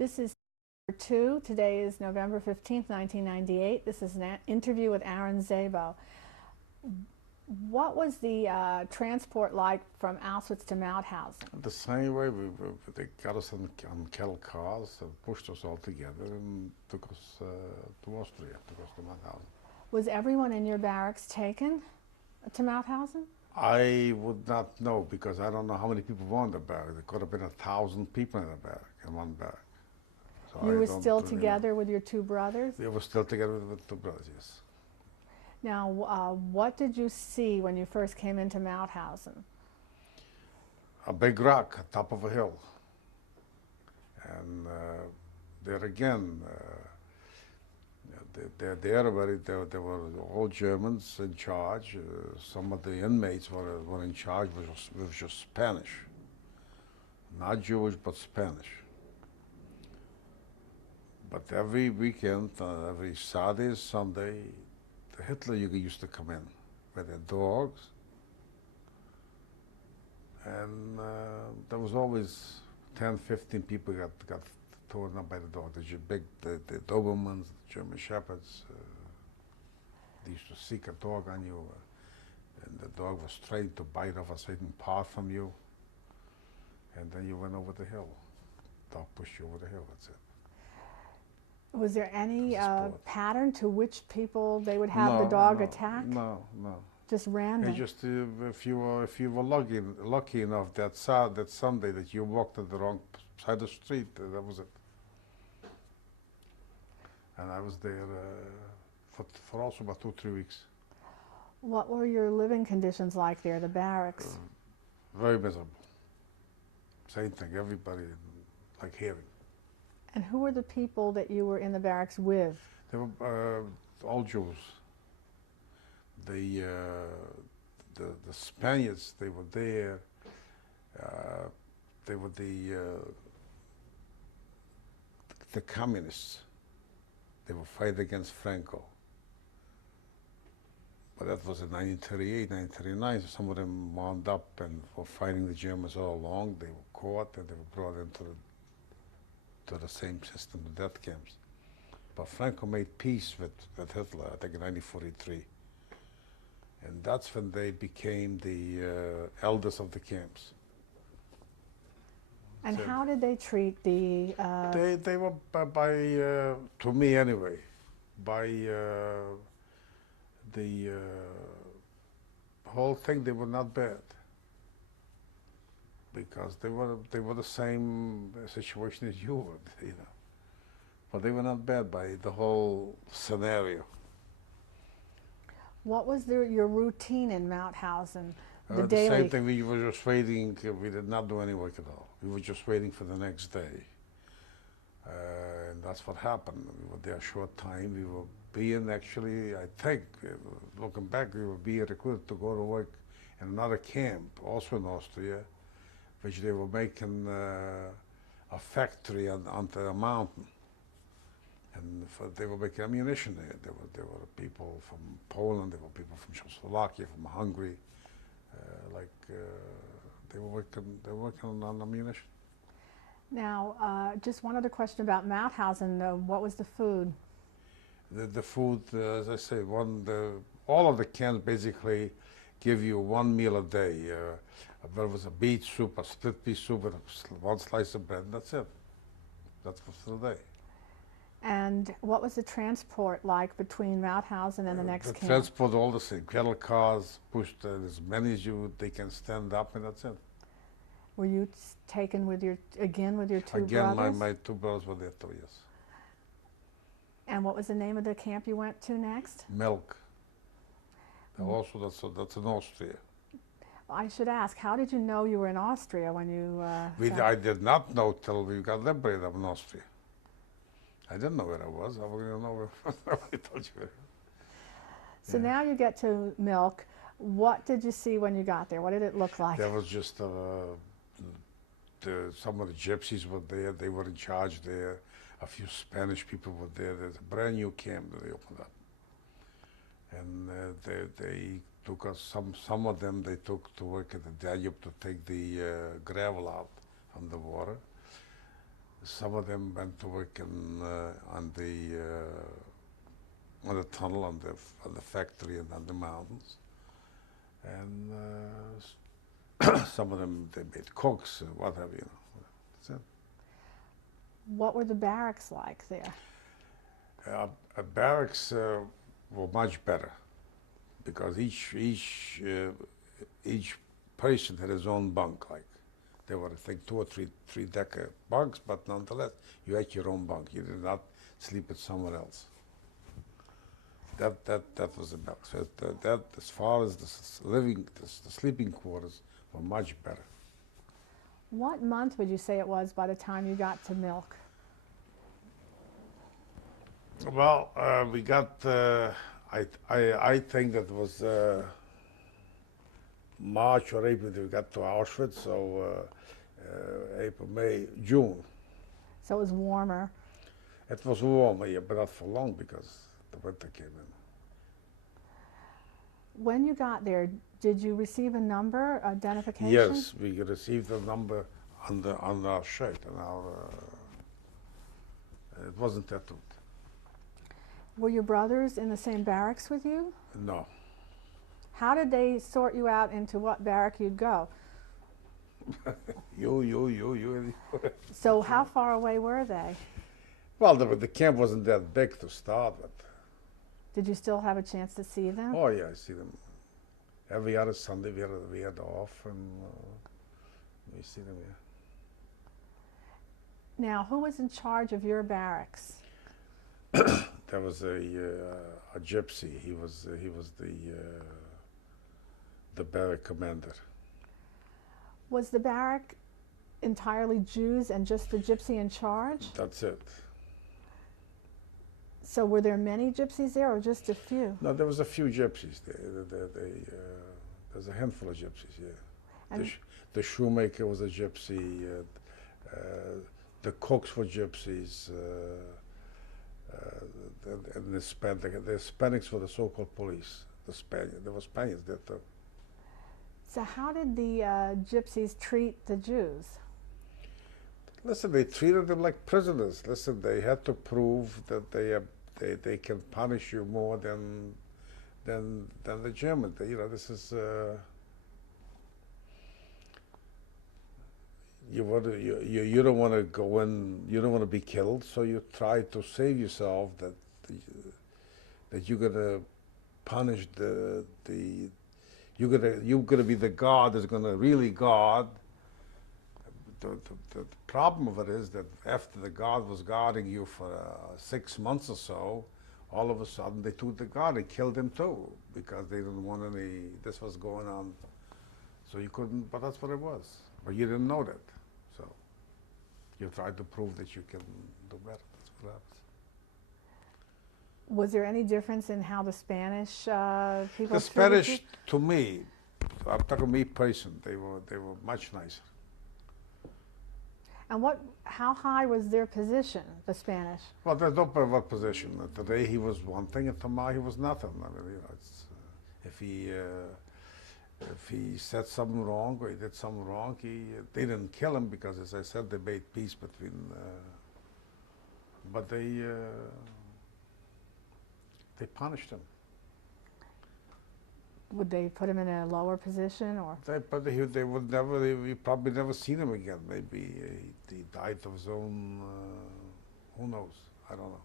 This is Szabo2. Today is November 15th, 1998. This is an interview with Szabo2. What was the transport like from Auschwitz to Mauthausen? The same way they got us on cattle cars, pushed us all together and took us to Austria, took us to Mauthausen. Was everyone in your barracks taken to Mauthausen? I would not know because I don't know how many people were in the barrack. There could have been 1,000 people in the barrack, in one barrack. So You were still together with your two brothers? We were still together with two brothers, yes. Now, what did you see when you first came into Mauthausen? A big rock on top of a hill. And there again, there were all Germans in charge. Some of the inmates were in charge, which was just Spanish. Not Jewish, but Spanish. But every weekend, every Saturday, Sunday, the Hitler used to come in with their dogs. And there was always 10, 15 people got torn up by the dog. The Dobermans, the German Shepherds, they used to seek a dog on you, and the dog was trained to bite off a certain part from you, and then you went over the hill. The dog pushed you over the hill, that's it. Was there any pattern to which people they would have the dog attack? No. Just random? Just if you were lucky enough that Sunday that you walked on the wrong side of the street, that was it. And I was there for also about 2-3 weeks. What were your living conditions like there, the barracks? Very miserable. Same thing, everybody like hearing. And who were the people that you were in the barracks with? They were all Jews. The Spaniards, they were there. They were the communists. They were fighting against Franco. But that was in 1938, 1939. So some of them wound up and were fighting the Germans all along. They were caught and they were brought into the same system, the death camps. But Franco made peace with Hitler, I think in 1943. And that's when they became the elders of the camps. And so how did they treat the... They were, to me anyway, by the whole thing, they were not bad. Because they were the same situation as you were, you know. But they were not bad by the whole scenario. What was your routine in Mauthausen? The daily? Same thing, we were just waiting, we did not do any work at all. We were just waiting for the next day. And that's what happened. We were there a short time. We were being actually, I think, looking back, we were being recruited to go to work in another camp, also in Austria, which they were making a factory on a mountain. And they were making ammunition there. There were people from Poland, there were people from Czechoslovakia, from Hungary. They were working on ammunition. Now, just one other question about Mauthausen. What was the food? The food, as I say, all of the camps basically give you one meal a day. There was a beet soup, a split pea soup, and one slice of bread, and that's it. That's for the day. And what was the transport like between Mauthausen and the next camp? The transport, all the same. Cattle cars, pushed as many as they can stand up, and that's it. Were you taken with your two brothers? Again, my two brothers were there too, yes. And what was the name of the camp you went to next? Milk. Also, that's in Austria. I should ask, how did you know you were in Austria when you... I did not know till we got liberated in Austria. I didn't know where I was. I wasn't going to know where I told you. So now you get to Milk. What did you see when you got there? What did it look like? There was just some of the gypsies were there. They were in charge there. A few Spanish people were there. There's a brand new camp that they opened up. And they took us, some of them they took to work at the Danube to take the gravel out from the water. Some of them went to work on the tunnel, on the factory, and on the mountains. And some of them they made cooks and whatever, you know. That's it. What were the barracks like there? Barracks were much better because each patient had his own bunk. Like there were, I think, two or three decker bunks, but nonetheless, you had your own bunk. You did not sleep with someone else. That was the barracks. That as far as the sleeping quarters were much better. What month would you say it was by the time you got to Milk? Well, we got. I think that was March or April that we got to Auschwitz. So April, May, June. So it was warmer. It was warmer, yeah, but not for long because the winter came in. When you got there, did you receive a number, identification? Yes, we received a number on our shirt, and it wasn't tattooed. Were your brothers in the same barracks with you? No. How did they sort you out into what barrack you'd go? You. So how far away were they? Well, the camp wasn't that big to start with. Did you still have a chance to see them? Oh yeah, I see them every other Sunday. We had off, and we see them. Yeah. Now, who was in charge of your barracks? There was a gypsy. He was the barrack commander. Was the barrack entirely Jews and just the gypsy in charge? That's it. So were there many gypsies there, or just a few? No, there was a few gypsies there. There's a handful of gypsies. Yeah. And The shoemaker was a gypsy. The cooks were gypsies. And the Hispanics were the so-called police. There were Spaniards there too. so how did the gypsies treat the Jews? Listen, they treated them like prisoners. Listen, they had to prove that they can punish you more than the Germans. You know, this is you don't want to go in. You don't want to be killed, so you try to save yourself. That you're gonna punish you're gonna be the God that's gonna really guard. The problem of it is that after the guard was guarding you for 6 months or so, all of a sudden they took the guard and killed him too because they didn't want this was going on. So you couldn't, but that's what it was. But you didn't know that. So you tried to prove that you can do better. That's what happens. Was there any difference in how the Spanish people The treated Spanish, you? to me, I'm talking me person, they were much nicer. And how high was their position, the Spanish? Well, there's no matter what position. Today he was one thing, and tomorrow he was nothing. I mean, you know, if he said something wrong or he did something wrong, they didn't kill him because, as I said, they made peace between. But they punished him. Would they put him in a lower position, or? They would never. We probably never seen him again. Maybe he died of his own. Who knows? I don't know.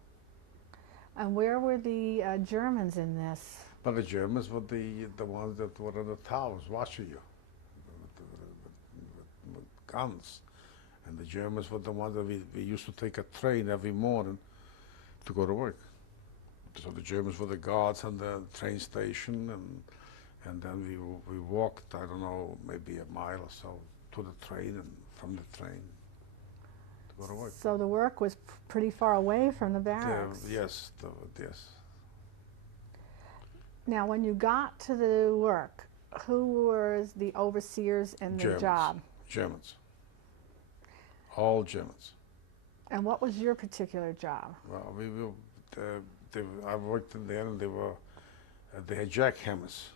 And where were the Germans in this? But the Germans were the ones that were in the towers watching you with guns. And the Germans were the ones that we used to take a train every morning to go to work. So the Germans were the guards on the train station, and then we walked, I don't know, maybe a mile or so to the train, and from the train to go to work. So the work was pretty far away from the barracks. Yes. Now, when you got to the work, who were the overseers in the job? Germans. All Germans. And what was your particular job? Well, I worked in there, and they had jackhammers,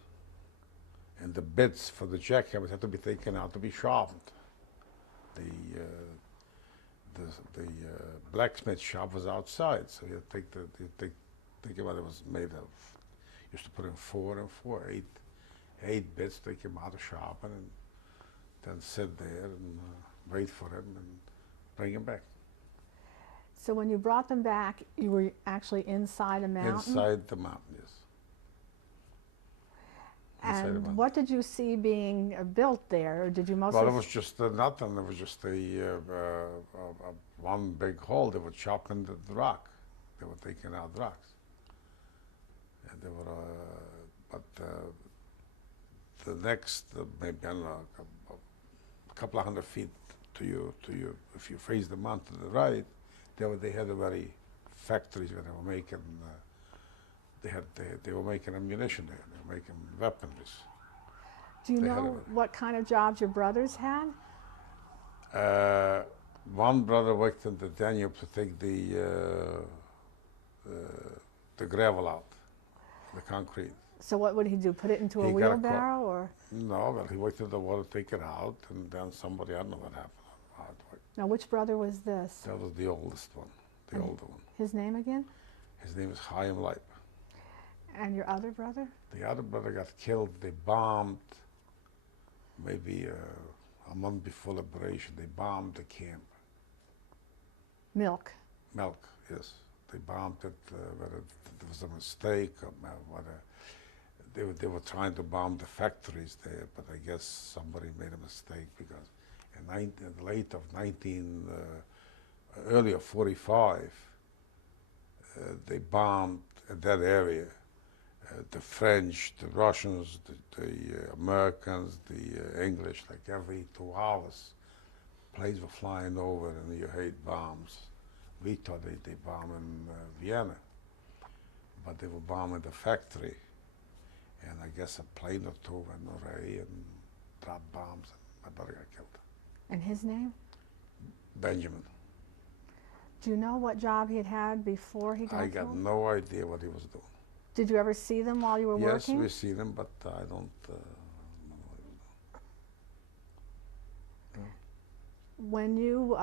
and the bits for the jackhammers had to be taken out to be sharpened. the blacksmith shop was outside, so you think about it was made of. Used to put in 4 and 4, 8 bits. Take him out of shop and then sit there and wait for him and bring him back. So when you brought them back, you were actually inside a mountain? Inside the mountain, yes. And what did you see being built there? Or did you mostly? Well, it was just nothing. It was just one big hole. They were chopping the rock. They were taking out rocks. And they were, but the next, maybe I don't know, a couple of 100 feet to you, if you face the mountain to the right, they had a very factories where they were making. They were making ammunition there. They were making weaponries. Do you know what kind of jobs your brothers had? One brother worked in the Danube to take the gravel out, the concrete. So what would he do? Put it into a wheelbarrow, or? No, well, he worked in the water, take it out, and then somebody, I don't know what happened. How it worked. Now, which brother was this? That was the oldest one, the older one. His name again? His name is Chaim Leip. And your other brother? The other brother got killed. They bombed, maybe a month before liberation, they bombed the camp. Milk. Milk, yes. They bombed it, whether it was a mistake or whether they were trying to bomb the factories there, but I guess somebody made a mistake because in the late of earlier 45, they bombed that area. The French, the Russians, the Americans, the English, like every 2 hours, planes were flying over and you heard bombs. We thought they bombed in Vienna, but they were bombing the factory. And I guess a plane or two went away and dropped bombs, and my brother got killed. And his name? Benjamin. Do you know what job he had before he got killed? I got no idea what he was doing. Did you ever see them while you were working? Yes, we see them, but I don't know what he was doing. No. When you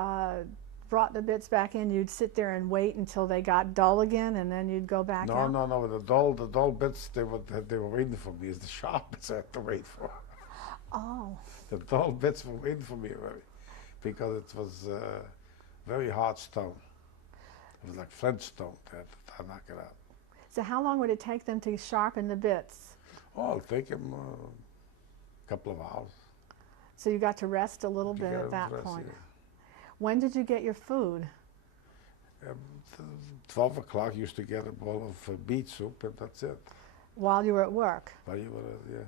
brought the bits back in, you'd sit there and wait until they got dull again, and then you'd go back out? No. The dull bits, they were waiting for me. It's the sharp bits I had to wait for. Oh. The dull bits were waiting for me already, because it was very hard stone. It was like Flintstone. They had to knock it out. So how long would it take them to sharpen the bits? Oh, it'll take them a couple of hours. So you got to rest a little bit at that point. Yeah. When did you get your food? 12 o'clock, used to get a bowl of beet soup, and that's it. While you were at work? While you were, yeah.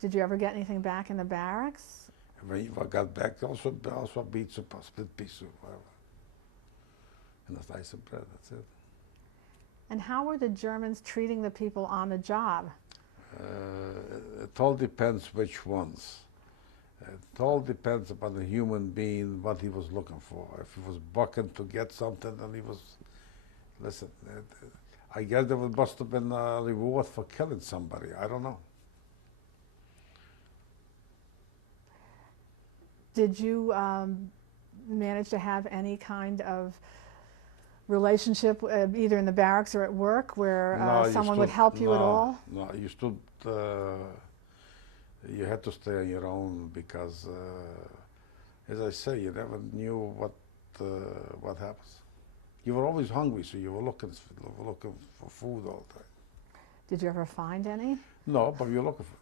Did you ever get anything back in the barracks? And when you got back, also beet soup, or split pea soup, whatever. And a slice of bread, that's it. And how were the Germans treating the people on the job? It all depends which ones. It all depends upon the human being, what he was looking for. If he was bucking to get something, then he was, listen, I guess there must have been a reward for killing somebody. I don't know. Did you manage to have any kind of relationship, either in the barracks or at work, where someone would help you at all? No, you stood. You had to stay on your own because, as I say, you never knew what happens. You were always hungry, so you were looking for food all the time. Did you ever find any? No, but you're looking for it.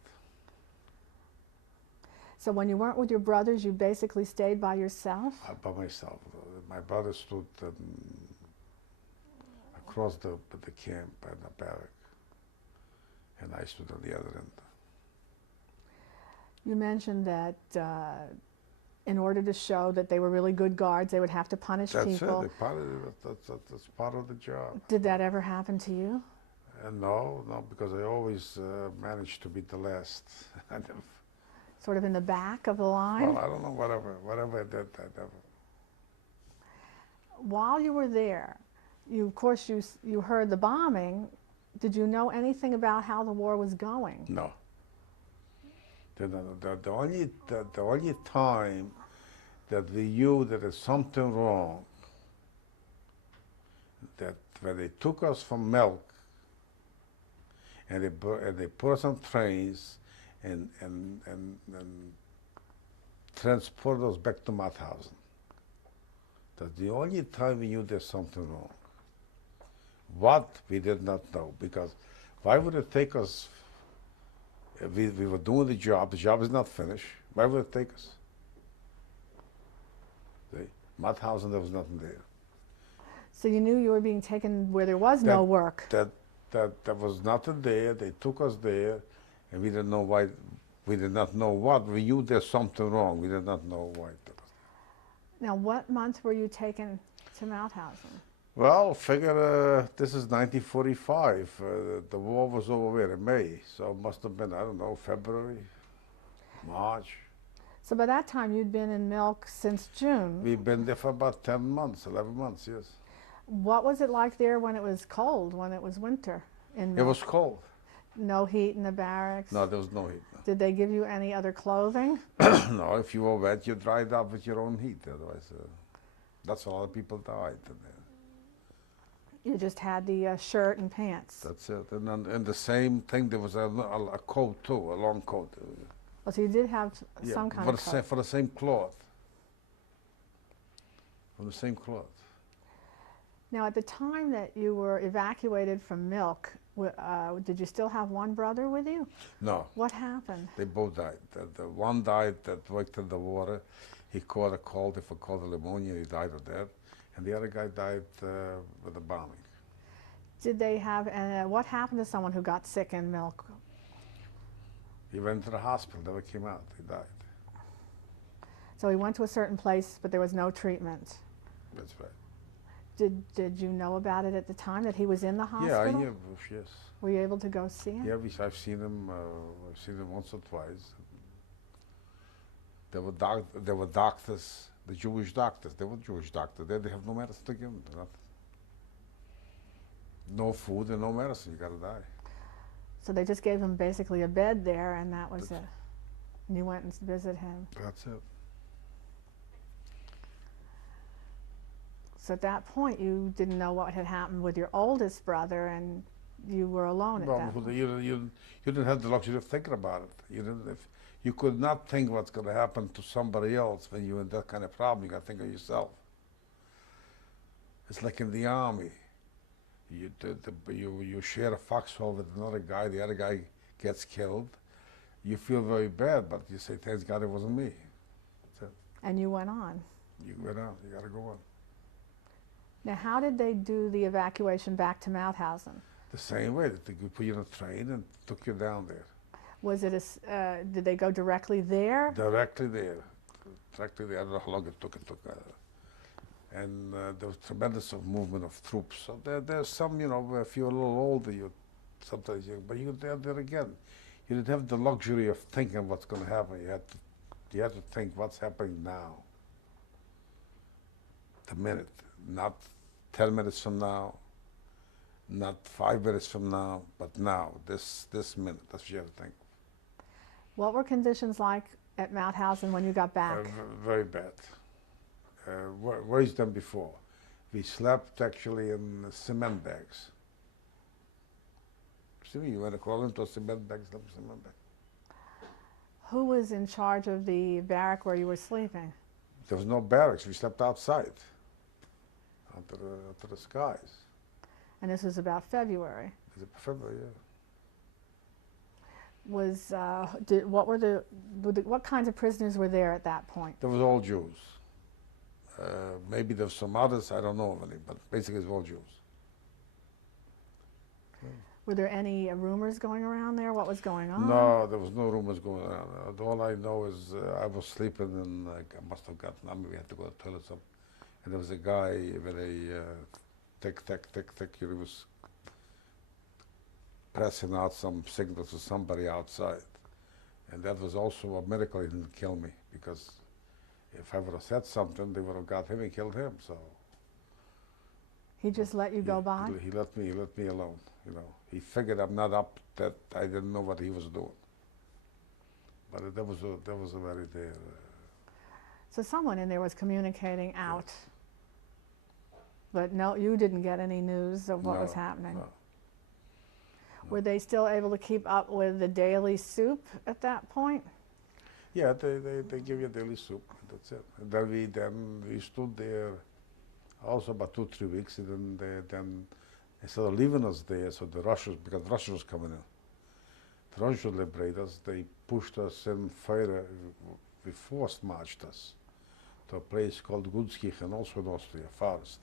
So when you weren't with your brothers, you basically stayed by yourself? By myself. My brother stood across the camp and the barrack, and I stood on the other end. You mentioned that in order to show that they were really good guards, they would have to punish people. That's part of the job. Did that ever happen to you? No, because I always managed to be the last. Sort of in the back of the line? Well, I don't know, whatever I did, I never. While you were there, of course you heard the bombing. Did you know anything about how the war was going? No. The only time that we knew that there's something wrong. That when they took us from Milk and they put us on trains and transported us back to Mauthausen, that's the only time we knew there's something wrong. What, we did not know, because why would it take us, we were doing the job is not finished, why would it take us? See, Mauthausen, there was nothing there. So you knew you were being taken where there was no work. There was nothing there, they took us there, and we didn't know why, we did not know what, we knew there's something wrong, we did not know why. Now, what month were you taken to Mauthausen? Well, figure this is 1945. The war was over where in May, so it must have been, I don't know, February, March. So by that time, you'd been in Milk since June. We've been there for about 10 months, 11 months, yes. What was it like there when it was cold, when it was winter in Milk? It was cold. No heat in the barracks? No, there was no heat. No. Did they give you any other clothing? No, if you were wet, you dried up with your own heat. Otherwise, that's a lot of people died in there. You just had the shirt and pants. That's it. And the same thing, there was a coat too, a long coat. Oh, so you did have Yeah, some kind of coat. for the same cloth. From the same cloth. Now, at the time that you were evacuated from Milk, did you still have one brother with you? No. What happened? They both died. The one died that worked in the water. He caught a cold, he caught a pneumonia, he died of that. And the other guy died with the bombing. Did they have, what happened to someone who got sick in Milk? He went to the hospital, never came out, he died. So he went to a certain place, but there was no treatment. That's right. Did you know about it at the time, that he was in the hospital? Yeah, I knew, yes. Were you able to go see him? Yeah, I've seen him once or twice. There were doctors, the Jewish doctors, they were Jewish doctors. They have no medicine to give him, nothing. No food and no medicine, you gotta die. So they just gave him basically a bed there, and that was it. And you went and visited him. That's it. So at that point, you didn't know what had happened with your oldest brother, and you were alone at that point. You didn't have the luxury of thinking about it. You could not think what's going to happen to somebody else when you're in that kind of problem. You got to think of yourself. It's like in the army. You share a foxhole with another guy. The other guy gets killed. You feel very bad, but you say, "Thank God it wasn't me." That's it. And you went on. You went on. You got to go on. Now, how did they do the evacuation back to Mauthausen? The same way. They put you on a train and took you down there. Was it did they go directly there? Directly there. Directly there. I don't know how long it took. And there was tremendous movement of troops. So there's some, if you're a little older, but you're there again. You didn't have the luxury of thinking what's going to happen. You had to think what's happening now. The minute, not 10 minutes from now, not 5 minutes from now, but now, this minute. That's what you have to think. What were conditions like at Mauthausen when you got back? Very bad. Worse than before. We slept actually in cement bags. See me, you went to crawl into a cement bag, slept in cement bag. Who was in charge of the barrack where you were sleeping? There was no barracks. We slept outside, under the skies. And this was about February. Is it February? Yeah. What kinds of prisoners were there at that point? There was all Jews. Maybe there was some others, I don't know of any, but basically it was all Jews. Were there any rumors going around there? What was going on? No, there was no rumors going on. All I know is I was sleeping and I must have gotten up. We had to go to the toilet. And there was a guy with a tick, he was pressing out some signals to somebody outside. And that was also a miracle he didn't kill me, because if I would have said something, they would have got him and killed him. So he just let you go by? He let me alone. He figured I'm not up, that I didn't know what he was doing. But that was a very there. So someone in there was communicating out. But no, you didn't get any news of what was happening. No. Were they still able to keep up with the daily soup at that point? Yeah, they give you daily soup. That's it. And then we stood there also about 2-3 weeks, and then instead of leaving us there, so the Russians, because Russia was coming in, the Russians would liberate us. They pushed us in further. We forced marched us to a place called Gunskirchen, also in Austria, forest.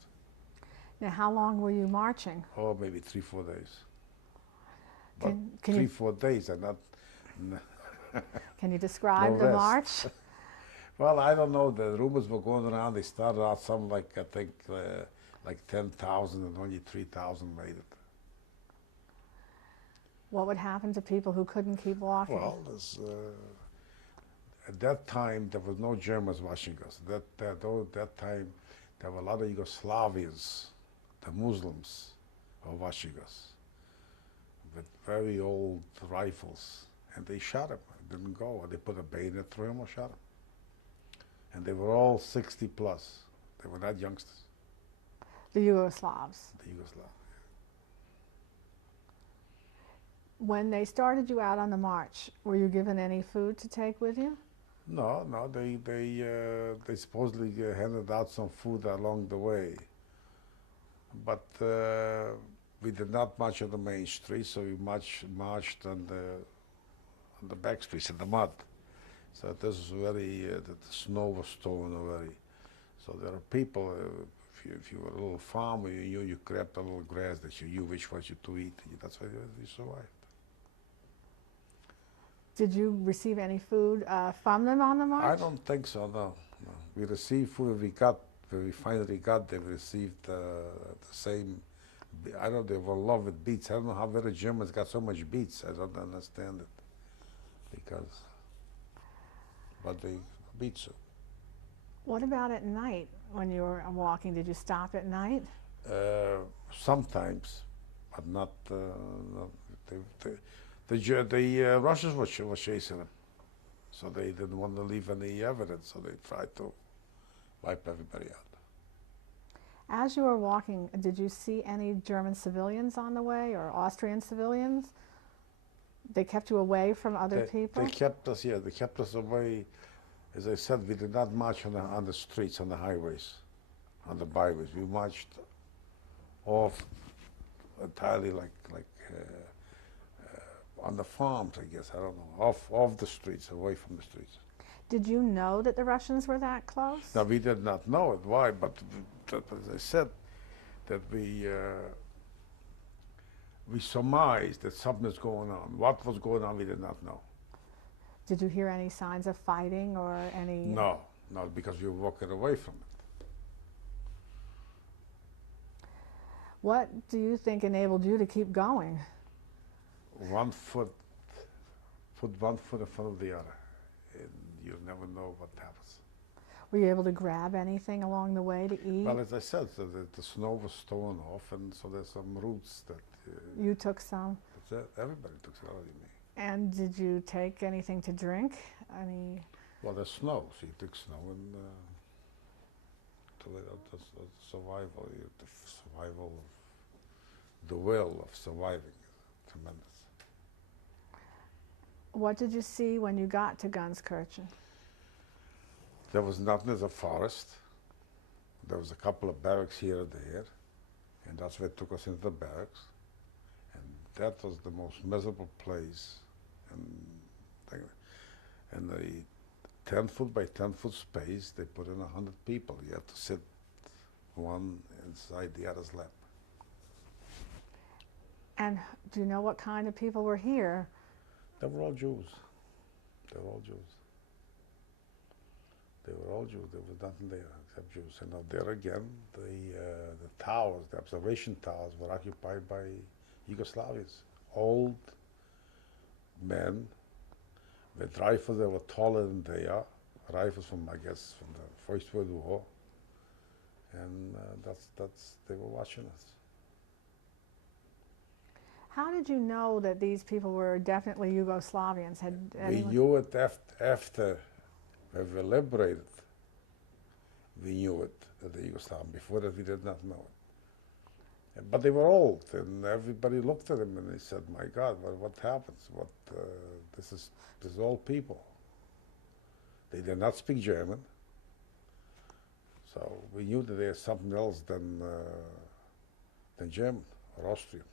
Now, how long were you marching? Oh, maybe 3-4 days. But Can 3-4 days, and not. Can you describe No the rest. march? Well, I don't know. The rumors were going around. They started out some like I think like 10,000, and only 3,000 made it. What would happen to people who couldn't keep walking? Well, at that time there was no Germans watching us. That time there were a lot of Yugoslavians, the Muslims, were watching us with very old rifles, and they shot him. It didn't go. They put a bayonet through him or shot him. And they were all 60 plus. They were not youngsters. The Yugoslavs. The Yugoslavs. When they started you out on the march, were you given any food to take with you? No, they supposedly handed out some food along the way, but we did not march on the main street, so we marched on the back streets in the mud. So this is very the snow was stone already. So there are people. If you were a little farmer, you grabbed a little grass that you knew which was you to eat. That's how you survived. Did you receive any food from them on the march? I don't think so. No. We received food. When we finally got there, we received the same. I don't know. They were in love with beets. I don't know how the Germans got so much beets. I don't understand it. But they beet soup. What about at night when you were walking? Did you stop at night? Sometimes, but not. The Russians were chasing them, so they didn't want to leave any evidence. So they tried to wipe everybody out. As you were walking, did you see any German civilians on the way or Austrian civilians? They kept you away from other people? They kept us, yeah, they kept us away. As I said, we did not march on the streets, on the highways, on the byways. We marched off entirely like on the farms, I guess, I don't know, off the streets, away from the streets. Did you know that the Russians were that close? Now, we did not know it. Why? But as I said, that we surmised that something is going on. What was going on, we did not know. Did you hear any signs of fighting or any? No, because we were walking away from it. What do you think enabled you to keep going? Put one foot in front of the other, and you never know what happens. Were you able to grab anything along the way to eat? Well, as I said, so the snow was torn off, and so there's some roots that. You took some? Everybody took some, other than me. And did you take anything to drink? Any? Well, there's snow, so you took snow and the survival, the survival of the will of surviving, tremendous. What did you see when you got to Gunskirchen? There was nothing as a forest. There was a couple of barracks here and there, and that's where it took us into the barracks. And that was the most miserable place. And the 10-foot by 10-foot space, they put in 100 people. You have to sit one inside the other's lap. And do you know what kind of people were here? They were all Jews. They were all Jews. They were all Jews. There was nothing there except Jews. And now there again, the towers, the observation towers, were occupied by Yugoslavians. Old men with rifles that were taller than they are. Rifles from, I guess, from the First World War. And they were watching us. How did you know that these people were definitely Yugoslavians? We knew it after we were liberated. we knew it, the Yugoslavian. Before that, we did not know it. But they were old, and everybody looked at them and they said, "My God, what happens? This is old people." They did not speak German, so we knew that there's something else than German or Austrian.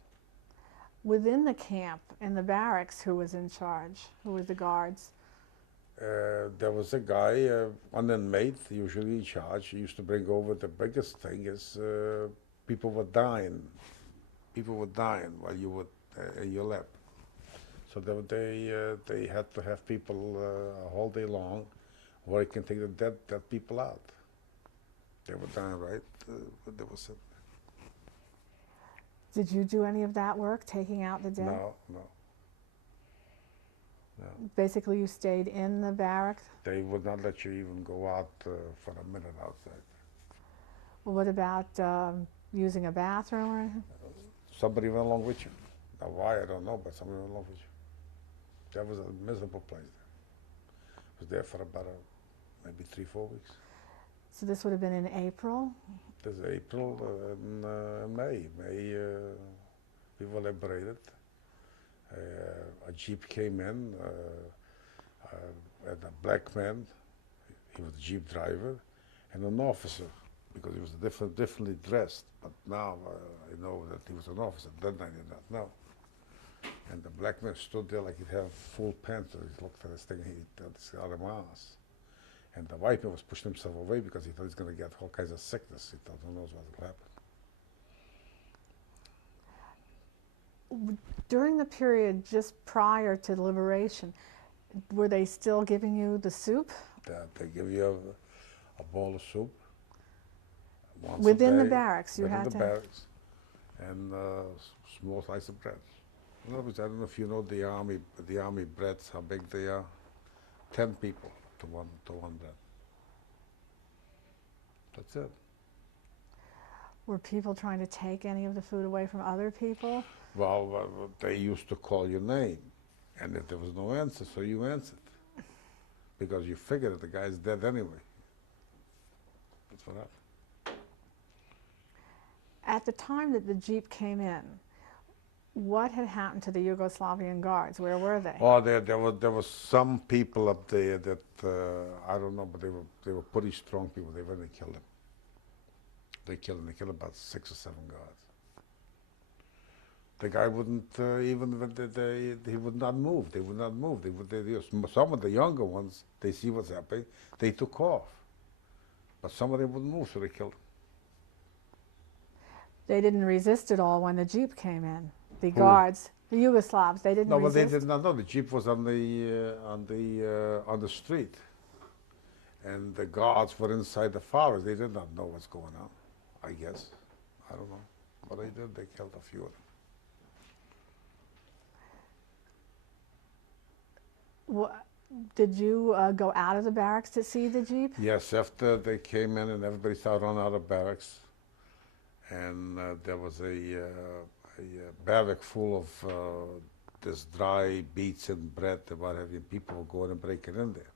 Within the camp, in the barracks, who was in charge? Who were the guards? There was a guy, one inmate, usually in charge. He used to bring over the biggest thing is people were dying. People were dying while you were in your lab. So they had to have people a whole day long, where they can take the dead people out. They were dying, right? But there was Did you do any of that work, taking out the dead? no. Basically, you stayed in the barracks? They would not let you even go out for a minute outside. Well, what about using a bathroom or anything? Somebody went along with you. Now why, I don't know, but somebody went along with you. That was a miserable place. I was there for about maybe 3-4 weeks. So this would have been in April? This is April and May. We were liberated. A jeep came in, and a black man, he was a jeep driver, and an officer, because he was differently dressed. But now I know that he was an officer. Then I did not know. And the black man stood there like he'd have full pants. He looked at this thing, he had this out of mass. And the white man was pushing himself away because he thought he's going to get all kinds of sickness. He thought, who knows what will happen. During the period just prior to the liberation, were they still giving you the soup? They give you a bowl of soup once Within a the day, barracks, you within had the to. barracks, and small slice of bread. In other words, I don't know if you know the army breads, how big they are. 10 people to one bread. That's it. Were people trying to take any of the food away from other people? Well, they used to call your name, and if there was no answer, so you answered, because you figured that the guy's dead anyway. That's what happened. At the time that the jeep came in, what had happened to the Yugoslavian guards? Where were they? Oh, there was some people up there that I don't know, but they were pretty strong people. They really killed them. They killed about 6 or 7 guards. The guy wouldn't he would not move. They would not move. Some of the younger ones, they see what's happening, they took off. But some of them wouldn't move, so they killed them. They didn't resist at all when the jeep came in. The guards, the Yugoslavs, they didn't No, but resist. they did not know. The jeep was on the street, and the guards were inside the forest. They did not know what's going on. I guess, I don't know, but they did. They killed a few of them. Did you go out of the barracks to see the jeep? Yes, after they came in and everybody started running out of barracks, and there was a barrack full of this dry beets and bread and what have you. People were going and breaking in there,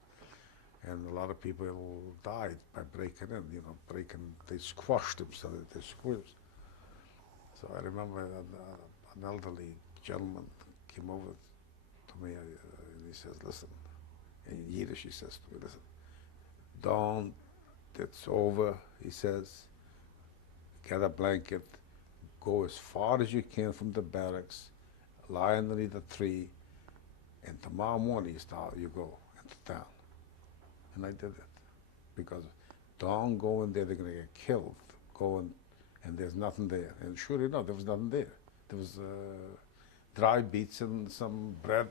and a lot of people died by breaking in. They squashed them so that they squeezed. So I remember an elderly gentleman came over to me and he says, "Listen," in Yiddish he says to me, "Listen, don't, it's over," he says, "get a blanket, go as far as you can from the barracks, lie underneath a tree, and tomorrow morning you go into town." And I did it, because don't go in there, they're going to get killed. Go in, and there's nothing there. And sure enough, there was nothing there. There was dry beets and some bread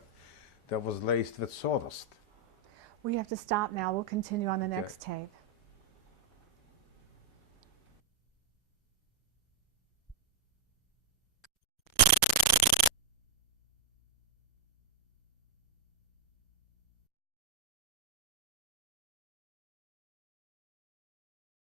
that was laced with sawdust. We have to stop now. We'll continue on the next tape.